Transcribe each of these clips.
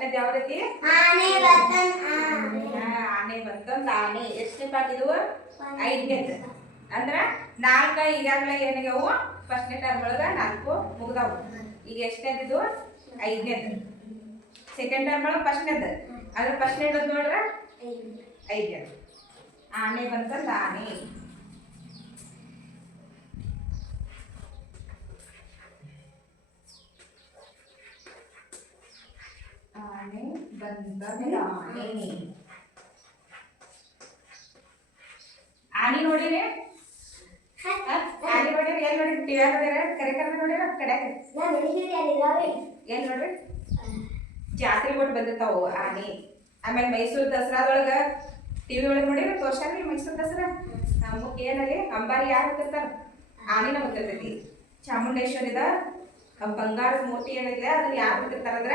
ಫಸ್ಟ್ನೇದ್ ಯಾವ ರೀತಿ? ಆನೆ ಹಾ, ಆನೆ ಎಷ್ಟನೇ ಪಾಠ ಇದು ಐದನೇದು ಅಂದ್ರ ನಾಲ್ಕ ಈಗಾಗಲೇ ಏನಾಗ್ಯಾವು ಫಸ್ಟ್ನೇ ಟರ್ಮ್ ಒಳಗ ನಾಲ್ಕು ಮುಗ್ದಾವು. ಈಗ ಎಷ್ಟನೇದು ಇದು ಐದನೇದು. ಸೆಕೆಂಡ್ ಟರ್ಮ್ ಒಳಗ ಫಸ್ಟ್ನೇದು ಅದ್ರ ಫಸ್ಟ್ನೇದು ನೋಡ್ರ? ಐದನೇದು. ಆನೆ ಬಂತಂದ ಆನೆ ಆನೆ ಬಂತಂದ ಆನೆ ನೋಡಿರಿ? ಹ? ಆನಿ ನೋಡಿರಿ? ಎಲ್ಲಿ ನೋಡಿರಿ? ಟಿವಿ ನೋಡಿರ ಕರೆ ಕರೆ ನೋಡಿರಿ? ಕಡೆ ಎಲ್ಲಿ ನೋಡ್ರಿ? ಜಾತ್ರೆ ಕೊಟ್ಟು ಬಂದಿರ್ತಾವು ಆನಿ. ಆಮೇಲೆ ಮೈಸೂರು ದಸರಾದೊಳಗ ಟಿವಿ ಒಳಗೆ ನೋಡಿರಿ ತೋರ್ಸಾರಿ ಮೈಸೂರು ದಸರಾ. ನಮಗೆ ಏನಲ್ಲಿ ಅಂಬಾರಿ ಯಾರು ಗೊತ್ತಿರ್ತಾರ ಆನಿ ಗೊತ್ತಿರ್ತೈತಿ ಚಾಮುಂಡೇಶ್ವರಿದ ಆ ಬಂಗಾರದ ಮೂರ್ತಿ ಏನಿದ್ರೆ ಅದನ್ನ ಯಾರು ಗೊತ್ತಿರ್ತಾರ ಆನೆ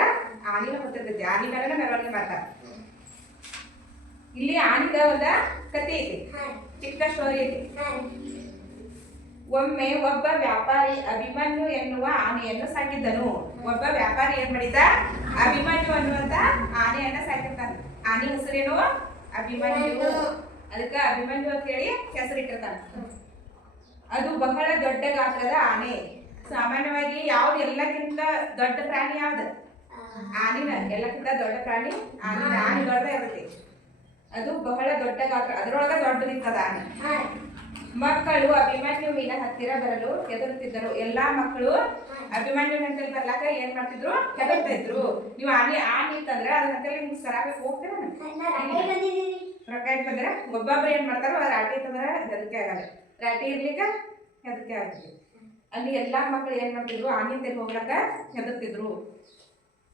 ಆನಿನ ಹೊತ್ತಿರ್ತೈತಿ ಆನಿ ಮೇಲೆ ಮೆರವಣಿಗೆ ಮಾಡ್ತಾರ. ಇಲ್ಲಿ ಆನಿದ ಒಂದ ಕತೆ ಐತಿ. ಚಿಕ್ಕ ಸ್ಟೋರಿ ಐತಿ. ಒಮ್ಮೆ ಒಬ್ಬ ವ್ಯಾಪಾರಿ ಅಭಿಮನ್ಯು ಎನ್ನುವ ಆನೆಯನ್ನು ಸಾಕಿದ್ದನು. ಒಬ್ಬ ವ್ಯಾಪಾರಿ ಏನ್ ಮಾಡಿದ? ಅಭಿಮನ್ಯು ಅನ್ನುವಂತ ಆನೆಯನ್ನ ಸಾಕಿರ್ತಾನೆ. ಆನೆ ಹೆಸರೇನು? ಅಭಿಮನ್ಯು. ಅದಕ್ಕ ಅಭಿಮನ್ಯು ಅಂತ ಹೇಳಿ ಹೆಸರಿಟ್ಟಿರ್ತಾನೆ. ಅದು ಬಹಳ ದೊಡ್ಡ ಗಾತ್ರದ ಆನೆ. ಸಾಮಾನ್ಯವಾಗಿ ಯಾವ್ದು ಎಲ್ಲಕ್ಕಿಂತ ದೊಡ್ಡ ಪ್ರಾಣಿ ಯಾವ್ದು? ಆನಿನ. ಎಲ್ಲಕ್ಕಿಂತ ದೊಡ್ಡ ಪ್ರಾಣಿ ಆನಿನ. ಆನೆ ದೊಡ್ಡ ಇರುತ್ತೆ. ಅದು ಬಹಳ ದೊಡ್ಡ ಗಾತ್ರ. ಅದರೊಳಗ ದೊಡ್ಡದಿರ್ತದ ಆನೆ. ಮಕ್ಕಳು ಅಭಿಮನ್ಯುವಿನ ಹತ್ತಿರ ಬರಲು ಹೆದರುತ್ತಿದ್ದರು. ಎಲ್ಲಾ ಮಕ್ಕಳು ಅಭಿಮನ್ಯುವಿನ ಹತ್ತಿರ ಬರ್ಲಾಕ ಏನ್ ಮಾಡ್ತಿದ್ರು? ಹೆದರ್ತಾ ಇದ್ರು ನೀವು ಆನೆ ಆನೆ ಇತ್ತಂದ್ರ ಅದ್ರ ಹತ್ತಿರ ನಿಮ್ಗೆ ಸರಾಗ ಹೋಗ್ತೀರ? ರೊಕ್ಕ ಇಟ್ ಬಂದ್ರೆ ಒಬ್ಬೊಬ್ರು ಏನ್ ಮಾಡ್ತಾರೋ ರಾಟಿ ಇತ್ತಂದ್ರ ಹೆದರಿಕೆ ಆಗಲ್ಲ. ರಾಟಿ ಇರ್ಲಿಕ್ಕೆ ಹೆದರಿಕೆ ಆಗುತ್ತೆ ಅಲ್ಲಿ ಎಲ್ಲ ಮಕ್ಕಳು ಏನು ಮಾಡ್ತಿದ್ರು ತೆಗೆ ಹೋಗ್ಲಕ್ಕ ಹೆದರ್ತಿದ್ರು.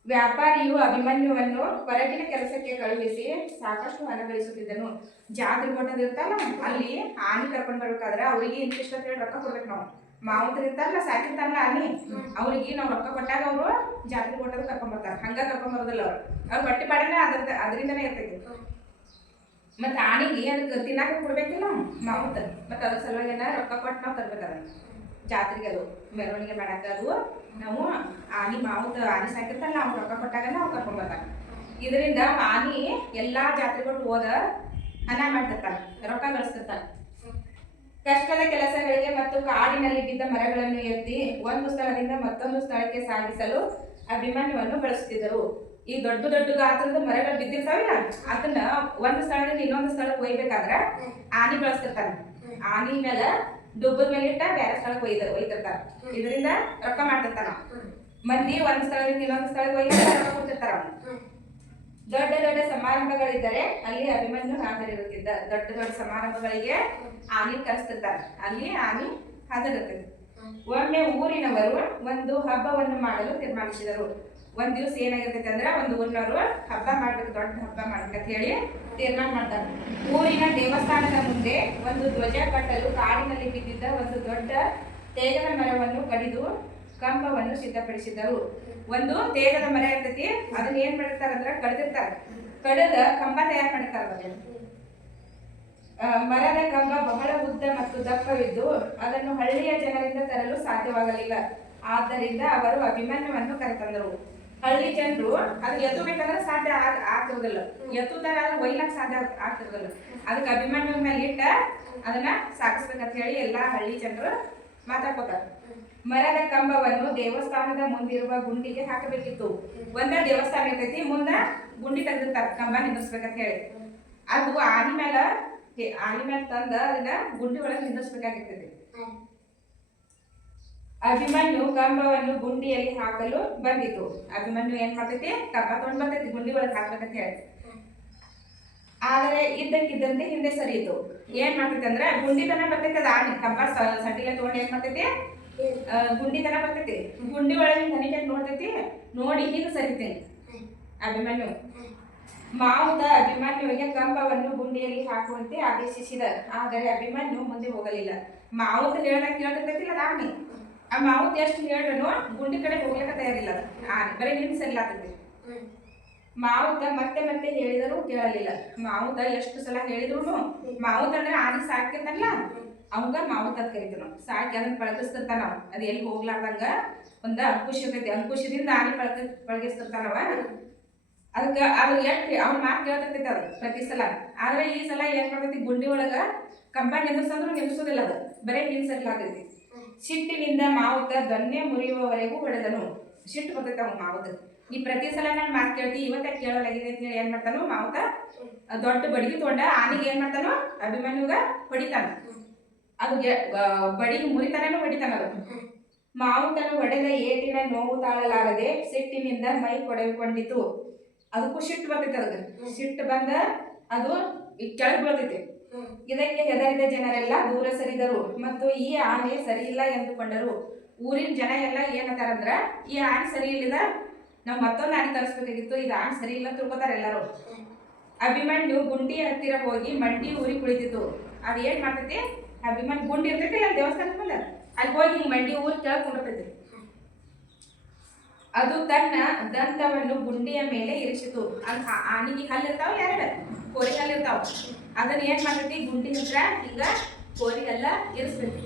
ವ್ಯಾಪಾರಿಯು ಅಭಿಮನ್ಯುವನ್ನು ಹೊರಗಿನ ಕೆಲಸಕ್ಕೆ ಕಳುಹಿಸಿ ಸಾಕಷ್ಟು ಹಣ ಗಳಿಸುತ್ತಿದ್ದನು. ಜಾತ್ರೆ ಕೊಟ್ಟದ್ ಇರ್ತಲ್ಲ ಅಲ್ಲಿ ಆನೆ ಕರ್ಕೊಂಡು ಬರ್ಬೇಕಾದ್ರೆ ಅವ್ರಿಗೆ ಅಂತ ಹೇಳಿ ರೊಕ್ಕ ಕೊಡ್ಬೇಕು ನಾವು. ಮಾವಂತರು ಇರ್ತಾರಲ್ಲ ಸಾಕಿರ್ತಾರಲ್ಲ ಆನೆ, ಅವ್ರಿಗೆ ನಾವು ರೊಕ್ಕ ಕೊಟ್ಟಾಗ ಅವರು ಜಾತ್ರೆ ಕೊಟ್ಟದ ಕರ್ಕೊಂಡ್ ಬರ್ತಾರ. ಹಂಗ ಕರ್ಕೊಂಡ್ ಬರೋದಿಲ್ಲ ಅವ್ರು. ಅವ್ರ ಬಟ್ಟೆ ಪಾಡನೆ ಅದ್ರ ಅದರಿಂದನೇ ಇರ್ತೈತಿ. ಮತ್ತೆ ಆನೆಗೆ ಅದಕ್ಕೆ ತಿನ್ನಾಕ ಕೊಡ್ಬೇಕಿಲ್ಲ ಮಾವಂತ ಮತ್ತೆ ಅದ್ರ ಸಲುವಾಗಿ ರೊಕ್ಕ ಕೊಟ್ಟು ನಾವು ತರ್ಬೇಕದ ಜಾತ್ರೆಗೆ ಅದು ಮೆರವಣಿಗೆ ಮಾಡಾಕ ಅದು ನಾವು ಆನಿ ಮಾವುತ, ಆನೆ ಸಾಕಿರ್ತಾರಲ್ಲ ನಾವು ರೊಕ್ಕ ಕೊಟ್ಟಾಗ ನಾವು ಕರ್ಕೊಂಡ್ ಬರ್ತಾರ ಇದರಿಂದ ಆನಿ ಎಲ್ಲಾ ಜಾತ್ರೆಗಳು ಹೋದ ಹಣ ಮಾಡ್ತಿರ್ತಾರ ರೊಕ್ಕ ಗಳಿಸ್ತಿರ್ತಾರ ಕಷ್ಟದ ಕೆಲಸಗಳಿಗೆ ಮತ್ತು ಕಾಡಿನಲ್ಲಿ ಬಿದ್ದ ಮರಗಳನ್ನು ಎತ್ತಿ ಒಂದು ಸ್ಥಳದಿಂದ ಮತ್ತೊಂದು ಸ್ಥಳಕ್ಕೆ ಸಾಗಿಸಲು ಅಭಿಮಾನವನ್ನು ಬಳಸುತ್ತಿದ್ದರು. ಈ ದೊಡ್ಡ ದೊಡ್ಡ ಗಾತ್ರದ ಮರಗಳು ಬಿದ್ದಿರ್ತಾವಲ್ಲ ಅದನ್ನ ಒಂದು ಸ್ಥಳದಿಂದ ಇನ್ನೊಂದು ಸ್ಥಳಕ್ಕೆ ಒಯ್ಬೇಕಾದ್ರ ಆನಿ ಬಳಸ್ತಿರ್ತಾರ ಆನಿ ಮೇಲೆ ಡುಬ್ಬದ ಮೇಲೆ ಇಟ್ಟ ಬೇರೆ ಸ್ಥಳಕ್ಕೆ ಒಯ್ದ ಒಯ್ತಿರ್ತಾರ ಇದರಿಂದ ರೊಕ್ಕ ಮಾಡ್ತಿರ್ತಾನ ಮಂದಿ ಒಂದ್ ಸ್ಥಳದಿಂದ ಇನ್ನೊಂದು ಸ್ಥಳಕ್ಕೆ ಒಯ್ದ ರೊಕ್ಕ ಕೊಡ್ತಿರ್ತಾರ ದೊಡ್ಡ ದೊಡ್ಡ ಸಮಾರಂಭಗಳಿದ್ದರೆ ಅಲ್ಲಿ ಅಭಿಮನ್ಯು ಹಾಜರಿರುತ್ತಿದ್ದ ದೊಡ್ಡ ದೊಡ್ಡ ಸಮಾರಂಭಗಳಿಗೆ ಆನೆ ಕರೆಸ್ತಿರ್ತಾರ. ಅಲ್ಲಿ ಆನೆ ಹಾಜರಿರುತ್ತದೆ ಒಮ್ಮೆ ಊರಿನವರು ಒಂದು ಹಬ್ಬವನ್ನು ಮಾಡಲು ತೀರ್ಮಾನಿಸಿದರು. ಒಂದ್ ದಿವಸ ಏನಾಗಿರ್ತೈತಿ ಅಂದ್ರೆ ಒಂದು ಊರಿನವರು ಹಬ್ಬ ಮಾಡ್ಬೇಕು, ದೊಡ್ಡ ಹಬ್ಬ ಅಂತ ಹೇಳಿ ತೀರ್ಮಾನ ಮಾಡ್ತಾರೆ. ಊರಿನ ದೇವಸ್ಥಾನದ ಮುಂದೆ ಒಂದು ಧ್ವಜ ಕಟ್ಟಲು ಕಾಡಿನಲ್ಲಿ ಬಿದ್ದಿದ್ದ ಒಂದು ದೊಡ್ಡ ತೇಗದ ಮರವನ್ನು ಕಡಿದು ಕಂಬವನ್ನು ಸಿದ್ಧಪಡಿಸಿದರು ಒಂದು ತೇಗದ ಮರ ಇರ್ತೈತಿ, ಅದನ್ನ ಏನ್ ಮಾಡಿರ್ತಾರ ಅಂದ್ರ ಕಡ್ದಿರ್ತಾರ. ಕಡದ ಕಂಬ ತಯಾರು ಮಾಡಿರ್ತಾರ ಮರದ ಕಂಬ ಬಹಳ ಉದ್ದ ಮತ್ತು ದಪ್ಪವಿದ್ದು ಅದನ್ನು ಹಳ್ಳಿಯ ಜನರಿಂದ ತರಲು ಸಾಧ್ಯವಾಗಲಿಲ್ಲ. ಆದ್ದರಿಂದ ಅವರು ಅಭಿಮನ್ಯವನ್ನು ಕರೆತಂದರು. ಹಳ್ಳಿ ಜನರು ಅದು ಎತ್ತಬೇಕಂದ್ರೆ ಸಾಧ್ಯ ಆಗ ಆಗ್ತಿರೋದಿಲ್ಲ. ಎತ್ತುತ್ತಾರ ಅದು ಒಯ್ಲಕ್ ಸಾಧ್ಯ ಆಗ್- ಆಗ್ತಿರೋದಿಲ್ಲ. ಅದಕ್ಕೆ ಅಭಿಮಾನಿಗಳ ಮೇಲೆ ಇಟ್ಟ ಅದನ್ನ ಸಾಗಿಸ್ಬೇಕಂತ ಹೇಳಿ ಎಲ್ಲಾ ಹಳ್ಳಿ ಜನರು ಮಾತಾಡ್ಕೋತಾರ. ಮರದ ಕಂಬವನ್ನು ದೇವಸ್ಥಾನದ ಮುಂದಿರುವ ಗುಂಡಿಗೆ ಹಾಕಬೇಕಿತ್ತು. ಒಂದ ದೇವಸ್ಥಾನ ಇರ್ತೈತಿ ಮುಂದ ಗುಂಡಿ ತೆಗೆದಿರ್ತಾರ ಕಂಬ ನಿಂದಿಸ್ಬೇಕಂತ ಹೇಳಿ ಅದು ಆನಿ ಮೇಲೆ ಆನಿ ಮೇಲೆ ತಂದ ಅದನ್ನ ಗುಂಡಿ ಒಳಗೆ ನಿಂದಿರ್ಸ್ಬೇಕಾಗಿರ್ತೈತಿ ಅಭಿಮನ್ಯು ಕಂಬವನ್ನು ಗುಂಡಿಯಲ್ಲಿ ಹಾಕಲು ಬಂದಿತು. ಅಭಿಮನ್ಯು ಏನ್ ಮಾಡ್ತೈತಿ? ಕಂಬ ತಗೊಂಡ್ ಬರ್ತೈತಿ ಗುಂಡಿ ಒಳಗೆ ಹಾಕ್ಬೇಕಂತ ಹೇಳಿ. ಆದರೆ ಇದ್ದಕ್ಕಿದ್ದಂತೆ ಹಿಂದೆ ಸರಿಯಿತು. ಏನ್ ಮಾಡ್ತೈತಿ ಅಂದ್ರೆ, ಗುಂಡಿ ತನ ಬರ್ತೈತಿ ಅದ ಆನೆ ಕಂಬ ಸಡ್ಡಿಗೆ ತಗೊಂಡು ಏನ್ ಮಾಡ್ತೈತಿ? ಗುಂಡಿ ತನ ಬರ್ತೈತಿ. ಗುಂಡಿ ಒಳಗೆ ತನಿಖೆ ನೋಡ್ತೈತಿ. ನೋಡಿ ಹಿಂದೆ ಸರಿತೇನೆ ಅಭಿಮನ್ಯು. ಮಾವುತ ಅಭಿಮನ್ಯುವಿಗೆ ಕಂಬವನ್ನು ಗುಂಡಿಯಲ್ಲಿ ಹಾಕುವಂತೆ ಆದೇಶಿಸಿದ. ಆದರೆ ಅಭಿಮನ್ಯು ಮುಂದೆ ಹೋಗಲಿಲ್ಲ. ಮಾವುತ ಹೇಳ್ದಾಗ ಕೇಳ್ತಿರ್ತೈತಿಲ್ಲ ಆನೆ ಆ ಮಾವುತ ಎಷ್ಟು ಹೇಳ್ರನು ಗುಂಡಿ ಕಡೆ ಹೋಗ್ಲಿಕ್ಕೆ ತಯಾರಿಲ್ಲ ಅದು. ಆನೆ ಬರೀ ನಿಮ್ ಸರಿಲಾಗ್ತೈತಿ ಮಾವುತ ಮತ್ತೆ ಮತ್ತೆ ಹೇಳಿದರೂ ಕೇಳಲಿಲ್ಲ. ಮಾವುತ ಎಷ್ಟು ಸಲ ಹೇಳಿದ್ರು ಮಾವುತ ಅಂದ್ರೆ ಆನೆ ಸಾಕಿರ್ತಾನಲ್ಲ ಅವಂಗ ಮಾವುತ ಅಂತ ಕರಿತೀವಿ ನಾವು. ಸಾಕಿ ಅದನ್ನ ಪಳಗಿಸ್ತಿರ್ತಾನ ನಾವು ಅದು ಎಲ್ಲಿ ಹೋಗ್ಲಾರ್ದಂಗ ಒಂದ ಅಂಕುಶ ಇರ್ತೈತಿ. ಅಂಕುಶದಿಂದ ಆನೆ ಪಳಗ ಪಳಗಿಸ್ತಿರ್ತಾನವ ಅದಕ್ಕೆ ಅದು ಎಷ್ಟು ಅವ್ನ ಮಾತು ಕೇಳ್ತಿರ್ತೈತಿ ಅದು ಪ್ರತಿ ಸಲ. ಆದ್ರೆ ಈ ಸಲ ಏನ್ ಮಾಡ್ತೈತಿ ಗುಂಡಿ ಒಳಗ ಕಂಬ ನಿಂದ್ರಸಂದ್ರು ನಿಲ್ಸೋದಿಲ್ಲ ಅದು. ಬರೇ ನಿಲ್ಸರ್ಲಾಗೈತಿ ಸಿಟ್ಟಿನಿಂದ ಮಾವುತ ದೊನ್ನೆ ಮುರಿಯುವವರೆಗೂ ಹೊಡೆದನು ಸಿಟ್ಟು ಬರ್ತೈತೆ ಅವ್ನು ಮಾವುತ. ಈ ಪ್ರತಿ ಸಲ ನಾನು ಮಾತು ಕೇಳ್ತಿ ಇವತ್ತ ಕೇಳಲಾಗಿದೆ ಅಂತ ಹೇಳಿ ಏನ್ ಮಾಡ್ತಾನು ಮಾವುತ? ದೊಡ್ಡ ಬಡಿಗೆ ತೊಗೊಂಡ ಆನಿಗೆ ಏನ್ ಮಾಡ್ತಾನು? ಅಭಿಮನ್ಯುಗ ಹೊಡಿತಾನ. ಅದು ಬಡಿಗೆ ಮುರಿತಾನೂ ಹೊಡಿತಾನ ಅದು. ಮಾವುತನು ಹೊಡೆದ ಏಟಿನ ನೋವು ತಾಳಲಾಗದೆ ಸಿಟ್ಟಿನಿಂದ ಮೈ ಕೊಡಕೊಂಡಿತು ಅದಕ್ಕೂ ಸಿಟ್ಟು ಬರ್ತೈತೆ ಅದಕ್ಕೆ. ಸಿಟ್ಟು ಬಂದ ಅದು ಕೆಳಗೆ ಬೀಳ್ತೈತಿ. ಇದಕ್ಕೆ ಹೆದರಿದ ಜನರೆಲ್ಲ ದೂರ ಸರಿದರು ಮತ್ತು ಈ ಆನೆ ಸರಿಯಿಲ್ಲ ಎಂದುಕೊಂಡರು. ಊರಿನ ಜನ ಎಲ್ಲ ಏನಂತಾರಂದ್ರ ಈ ಆನೆ ಸರಿ ಇಲ್ಲದ ನಾವು ಮತ್ತೊಂದು ಆನೆ ತರಿಸ್ಬೇಕಾಗಿತ್ತು ಇದು ಆನೆ ಸರಿ ಇಲ್ಲ ತಿಳ್ಕೊತಾರೆ ಎಲ್ಲರೂ. ಅಭಿಮನ್ಯು ಗುಂಡಿ ಹತ್ತಿರ ಹೋಗಿ ಮಂಡಿ ಊರಿ ಕುಳಿತಿತ್ತು. ಅದು ಏನ್ ಮಾಡ್ತೈತಿ? ಅಭಿಮನ್ ಗುಂಡಿ ಇರ್ತೈತಿ ಅಲ್ಲಿ, ದೇವಸ್ಥಾನದ ಮೇಲೆ? ಅಲ್ಲಿ ಹೋಗಿ ಮಂಡಿ ಊರ್ ಕೇಳ್ಕೊಂಡಿರ್ತೈತಿ ಕುಂಡಿರ್ತೈತಿ ಅದು ತನ್ನ ದಂತವನ್ನು ಗುಂಡಿಯ ಮೇಲೆ ಇರಿಸಿತು. ಅಲ್ಲಿ ಆನಿಗೆ ಹಲ್ಲಿರ್ತಾವ ಎರಡು ಕೋರಿ ಹಲ್ಲಿರ್ತಾವ ಅದನ್ನ ಏನ್ ಮಾಡ್ತೈತಿ? ಗುಂಡಿ ಹತ್ರ ಈಗ ಎಲ್ಲ ಇರಿಸ್ಬೇಕು.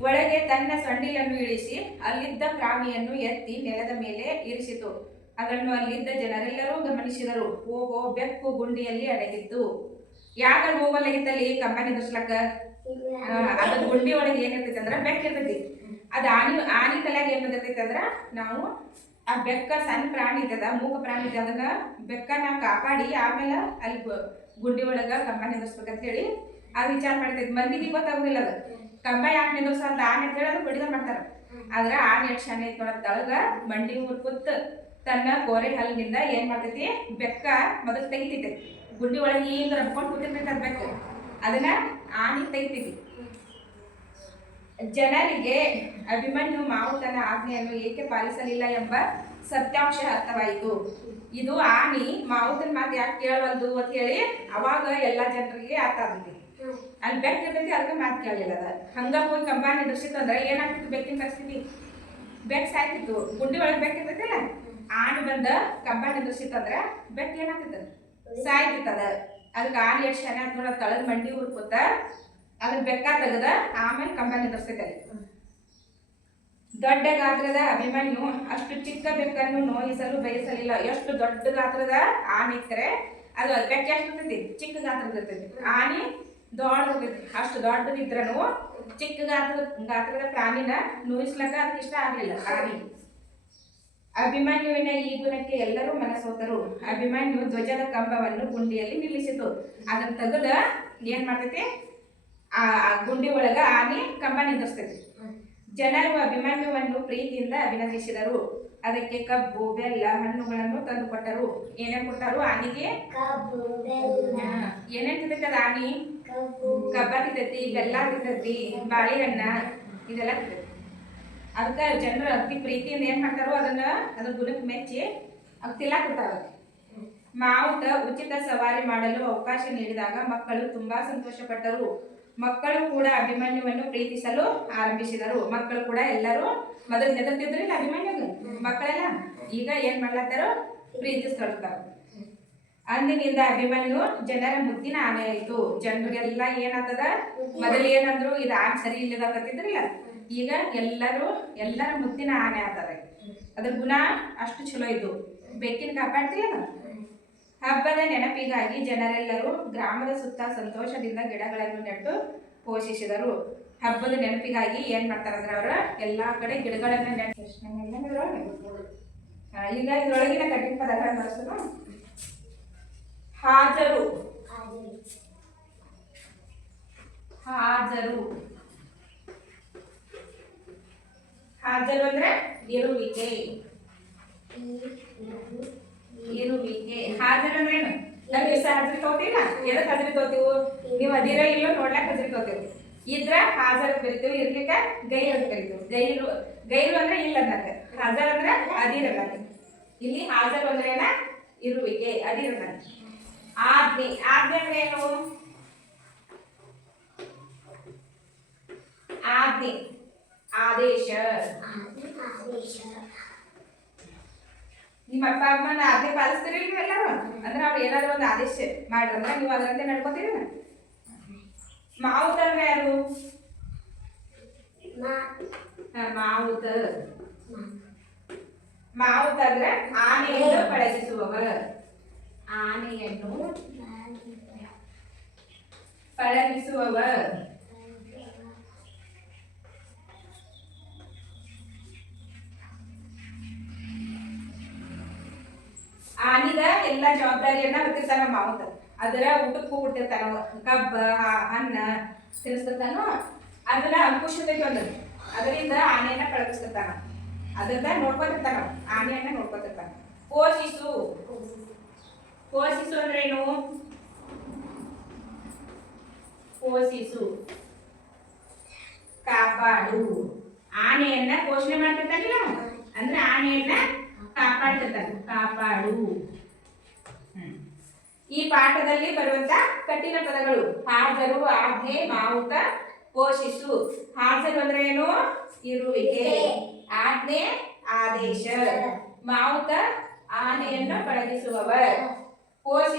ಒಳಗೆ ತನ್ನ ಸಂಡಿಲನ್ನು ಇಳಿಸಿ ಅಲ್ಲಿದ್ದ ಪ್ರಾಣಿಯನ್ನು ಎತ್ತಿ ನೆಲದ ಮೇಲೆ ಇರಿಸಿತು. ಅದನ್ನು ಅಲ್ಲಿದ್ದ ಜನರೆಲ್ಲರೂ ಗಮನಿಸಿದರು. ಓಹೋ ಬೆಕ್ಕು ಗುಂಡಿಯಲ್ಲಿ ಅಡಗಿತ್ತು ಯಾಕ ಹೋಗಲಾಗಿತ್ತಲ್ಲಿ? ಕಂಬನಿ ಬಿಸ್ಲಕ್ಕ ಆ, ಅದ್ರ ಗುಂಡಿ ಒಳಗೆ ಏನಿರ್ತೈತಿ ಅಂದ್ರ ಬೆಕ್ಕ ಇರ್ತೈತಿ. ಅದ ಆನಿ ಆನಿ ತಲೆಯಾಗ ಏನ್ ಬಂದಿರ್ತೈತಿ ಅಂದ್ರ ನಾವು ಆ ಬೆಕ್ಕ ಸಣ್ಣ ಪ್ರಾಣಿ ಇದ್ದದ ಮೂಕ ಪ್ರಾಣಿ ಇದ್ದ ಅದನ್ನ ಬೆಕ್ಕ ನಾವು ಕಾಪಾಡಿ ಆಮೇಲೆ ಅಲ್ಲಿ ಗುಂಡಿ ಒಳಗ ಕಂಬ ನಿಂದ್ರಸ್ಬೇಕಂತ ಹೇಳಿ ಆ ವಿಚಾರ ಮಾಡ್ತೈತಿ ಮಂದಿಗೆ ಗೊತ್ತಾಗುದಿಲ್ಲ ಅದು. ಕಂಬ ಯಾಕೆ ನಿಂದ್ರಸ ಅಂತ ಆನೆ ಅಂತ ಹೇಳಿ ಅದು ಬಡಿದ ಮಾಡ್ತಾರ. ಆದ್ರ ಆನೆ ಎಷ್ಟು ಶಾನೆ ಐತಿ ತಳಗ ಮಂಡಿ ಊರ್ ಕೂತ್ ತನ್ನ ಕೋರೆ ಹಲ್ಲಿನಿಂದ ಏನ್ ಮಾಡ್ತೈತಿ? ಬೆಕ್ಕ ಮೊದಲು ತೆಗಿತೈತಿ. ಗುಂಡಿ ಒಳಗೆ ಈಗ ರಬ್ಕೊಂಡು ಕೂತಿರ್ತೈತಿ ಅದ್ ಬೆಕ್ಕ. ಅದನ್ನ ಆನೆ ತೆಗಿತೈತಿ. ಜನರಿಗೆ ಅಭಿಮನ್ಯು ಮಾವು ತನ್ನ ಆಜ್ಞೆಯನ್ನು ಏಕೆ ಪಾಲಿಸಲಿಲ್ಲ ಎಂಬ ಸತ್ಯಾಂಶ ಅರ್ಥವಾಯಿತು. ಇದು ಆನಿ ಮಾವುತನ ಮಾತು ಯಾಕೆ ಕೇಳವಲ್ದು ಅಂತ ಹೇಳಿ ಅವಾಗ ಎಲ್ಲಾ ಜನರಿಗೆ ಅರ್ಥ ಆಗುತ್ತೆ. ಅಲ್ಲಿ ಬೆಕ್ಕ ಇರ್ತೈತಿ ಅದಕ್ಕೆ ಮಾತು ಕೇಳಲಿಲ್ಲ ಅದ. ಹಂಗ ಹೋಗಿ ಕಂಬಾನಿ ನಿಂದ್ರಸಿತ್ತು ಅಂದ್ರೆ ಏನಾಗ್ತಿತ್ತು ಬೆಕ್ಕಿನ ಪರಿಸ್ಥಿತಿ? ಬೆಕ್ ಸಾಯ್ತಿತ್ತು. ಗುಂಡಿ ಒಳಗೆ ಬೆಕ್ಕ ಇರ್ತೈತಿಲ್ಲ ಆನೆ ಬಂದ ಕಂಬಾನಿ ಅಂದ್ರೆ ಬೆಕ್ಕ ಏನಾಗ್ತಿತ್ತು ಸಾಯ್ತಿತ್ತದ ಅದಕ್ಕೆ ಆನೆ ಎಷ್ಟು ಚೆನ್ನಾಗಿ ನೋಡ ತಳದ ಮಂಡಿ ಊರ್ಕೊತ ಅದನ್ನ ಬೆಕ್ಕ ತೆಗೆದ ಆಮೇಲೆ ಕಂಬಾನಿ ನಿಂದ್ರಸ್ತೈತೆ ಅಲ್ಲಿ. ದೊಡ್ಡ ಗಾತ್ರದ ಅಭಿಮನ್ಯು ಅಷ್ಟು ಚಿಕ್ಕ ಬೆಕ್ಕನ್ನು ನೋಯಿಸಲು ಬಯಸಲಿಲ್ಲ. ಎಷ್ಟು ದೊಡ್ಡ ಗಾತ್ರದ ಆನೆ ಇಕ್ಕರೆ ಅದು ಬೆಕ್ಕ ಎಷ್ಟು ಇರ್ತೈತಿ, ಚಿಕ್ಕ ಗಾತ್ರದ ಇರ್ತೈತಿ. ಆನೆ ದೊಡ್ಡದಿರ್ತೈತಿ ಅಷ್ಟು ದೊಡ್ಡದಿದ್ರನು ಚಿಕ್ಕ ಗಾತ್ರದ ಗಾತ್ರದ ಪ್ರಾಣಿನ ನೋಯಿಸ್ಲಕ್ಕ ಅದಕ್ಕೆ ಇಷ್ಟ ಆಗಲಿಲ್ಲ. ಆನೆ ಅಭಿಮನ್ಯುವಿನ ಈ ಗುಣಕ್ಕೆ ಎಲ್ಲರೂ ಮನಸೋತರು. ಅಭಿಮನ್ಯು ಧ್ವಜದ ಕಂಬವನ್ನು ಗುಂಡಿಯಲ್ಲಿ ನಿಲ್ಲಿಸಿತು. ಅದನ್ನ ತೆಗೆದ ಏನ್ ಮಾಡ್ತೈತಿ? ಆ ಗುಂಡಿ ಒಳಗ ಆನೆ ಕಂಬ ನಿಂದಿರ್ತೈತಿ ಜನರು ಅಭಿಮನ್ಯುವನ್ನು ಪ್ರೀತಿಯಿಂದ ಅಭಿನಂದಿಸಿದರು. ಅದಕ್ಕೆ ಕಬ್ಬು ಬೆಲ್ಲ ಹಣ್ಣುಗಳನ್ನು ತಂದು ಕೊಟ್ಟರು. ಏನೇನ್ ಕೊಟ್ಟರು? ಆನೆಗೆ? ಏನೇನ್ ತಿಂತೈತಿ ಅದ ಆನಿ ಕಬ್ಬು ತಿಂತೈತಿ ಬೆಲ್ಲ ತಿಂತೈತಿ ಬಾಳೆಹಣ್ಣ ಇದೆಲ್ಲ ತಿಂತೈತಿ ಅದಕ್ಕೆ ಜನರು ಅತಿ ಪ್ರೀತಿಯಿಂದ ಏನ್ ಮಾಡ್ತಾರೋ ಅದನ್ನ ಅದ್ರ ಗುಣಕ್ಕೆ ಮೆಚ್ಚಿ ಅವ್ ತಿನ್ನಕ್ ಕೊಡ್ತಾರ ಮಾವುತ ಉಚಿತ ಸವಾರಿ ಮಾಡಲು ಅವಕಾಶ ನೀಡಿದಾಗ ಮಕ್ಕಳು ತುಂಬಾ ಸಂತೋಷಪಟ್ಟರು. ಮಕ್ಕಳು ಕೂಡ ಅಭಿಮನ್ಯುವನ್ನು ಪ್ರೀತಿಸಲು ಆರಂಭಿಸಿದರು. ಮಕ್ಕಳು ಕೂಡ ಎಲ್ಲರೂ ಮೊದಲು ಹೆದರ್ತಿದ್ರಿಲ್ಲ ಅಭಿಮನ್ಯುಗ ಮಕ್ಕಳೆಲ್ಲ? ಈಗ ಏನ್ ಮಾಡ್ಲತ್ತಾರೋ? ಪ್ರೀತಿಸ್ಕೊಳ್ತಾರ ಅಂದಿನಿಂದ ಅಭಿಮನ್ಯು ಜನರ ಮುದ್ದಿನ ಆನೆ ಆಯ್ತು. ಜನರಿಗೆಲ್ಲ ಏನಾಗ್ತದ? ಮೊದಲು ಏನಂದ್ರು ಇದು ಆನೆ ಸರಿ ಇಲ್ಲದ ಕತ್ತಿದ್ರಲ್ಲ? ಈಗ ಎಲ್ಲರೂ ಎಲ್ಲರ ಮುದ್ದಿನ ಆನೆ ಆತದ ಅದ್ರ ಗುಣ ಅಷ್ಟು ಚಲೋ ಇದ್ದು ಬೆಕ್ಕಿನ ಕಾಪಾಡ್ತಿಲ್ಲ ಹಬ್ಬದ ನೆನಪಿಗಾಗಿ ಜನರೆಲ್ಲರೂ ಗ್ರಾಮದ ಸುತ್ತ ಸಂತೋಷದಿಂದ ಗಿಡಗಳನ್ನು ನೆಟ್ಟು ಪೋಷಿಸಿದರು. ಹಬ್ಬದ ನೆನಪಿಗಾಗಿ ಏನ್ ಮಾಡ್ತಾರಂದ್ರೆ ಅವ್ರ ಎಲ್ಲಾ ಕಡೆ ಗಿಡಗಳನ್ನ ನೆಟ್ಟು ಈಗ ಇದ್ರೊಳಗಿನ ಕಠಿಣ ಪದಗಳನ್ನ ಬಳಸಲು ಹಾಜರು. ಹಾಜರು. ಹಾಜರು ಅಂದ್ರೆ ಇರುವಿಕೆ. ಇರುವಿಕೆ ಹಾಜರು ಅಂದ್ರೆ ಏನು ನಾವ್ ದಿವಸ ಹಾಜರಿ ತಗೋತೀವಿ ಎದಕ್ ಹಾಜರಿ ತೋತೀವು ನೀವು ಅದಿರ ಇಲ್ಲೋ ನೋಡ್ಲಾಕ್ ಹಾಜರಿ ತಗೋತೀವಿ ಇದ್ರ ಹಾಜರ್ ಕರಿತೀವಿ, ಇರ್ಲಿಕ್ಕ ಗೈರು ಅಂತ ಕರಿತೀವಿ. ಗೈರು ಗೈರು ಅಂದ್ರೆ ಇಲ್ಲ ಅನ್ನಕ. ಹಾಜರ್ ಅಂದ್ರೆ ಅದಿರ ಇಲ್ಲಿ ಹಾಜರ್ ಅಂದ್ರೆ ಏನ? ಇರುವಿಕೆ, ಅದಿರ ಆಜ್ಞೆ ಆಜ್ಞೆ ಅಂದ್ರೆ ಏನು? ಆಜ್ಞೆ, ಆದೇಶ. ನಿಮ್ಮ ಅಪ್ಪ ಅಮ್ಮನ ಆಜ್ಞೆ ಪಾಲಿಸ್ತೀರಿ ನೀವೆಲ್ಲರೂ ಅಂದ್ರೆ ಅವ್ರು ಏನಾದ್ರು ಒಂದು ಆದೇಶ ಮಾಡ್ರಂದ್ರೆ ನೀವು ಅದರಂತೆ ನಡ್ಕೋತೀರಿ? ಅಂದ್ರೆ ಯಾರು? ಮಾವುತ ಮಾವುತ ಅಂದ್ರೆ ಆನೆಯನ್ನು ಪಳಗಿಸುವವ ಆನೆಯನ್ನು ಪಳಗಿಸುವವ ಆನಿದ ಎಲ್ಲ ಜವಾಬ್ದಾರಿಯನ್ನ ಹೊತ್ತಿರ್ತಾನ ಮಾವಂತ ಅದರ ಊಟಕ್ಕೂ ಹುಟ್ಟಿರ್ತಾನ ಕಬ್ಬ ಅನ್ನ ತಿನ್ನಿಸ್ತಿರ್ತಾನೋ ಅದನ್ನ ಅಂಕುಶತೈತಿ ಒಂದು ಅದರಿಂದ ಆನೆಯನ್ನ ಪಳಗಿಸ್ತಿರ್ತಾನ ಅದರಿಂದ ನೋಡ್ಕೊತಿರ್ತಾನ. ಆನೆಯನ್ನ ನೋಡ್ಕೊತಿರ್ತಾನ ಪೋಷಿಸು ಪೋಷಿಸು ಅಂದ್ರೆ ಏನು ಪೋಷಿಸು ಕಾಪಾಡು. ಆನೆಯನ್ನ ಪೋಷಣೆ ಮಾಡ್ತಿರ್ತಾನಿಲ್ಲ ಅಂದ್ರೆ ಆನೆಯನ್ನ ಕಾಪಾಡ್ತಿರ್ತಾನೆ ಹ್ಮ್. ಈ ಪಾಠದಲ್ಲಿ ಬರುವಂತ ಕಠಿಣ ಪದಗಳು ಹಾಜರು ಆಜ್ಞೆ ಮಾವುತ ಪೋಷಿಸು. ಹಾಜರು ಅಂದ್ರೆ ಏನು? ಇರುವಿಕೆ ಆಜ್ಞೆ ಆದೇಶ. ಮಾವುತ ಆನೆಯನ್ನು ಪಳಗಿಸುವವ ಪೋಷಿ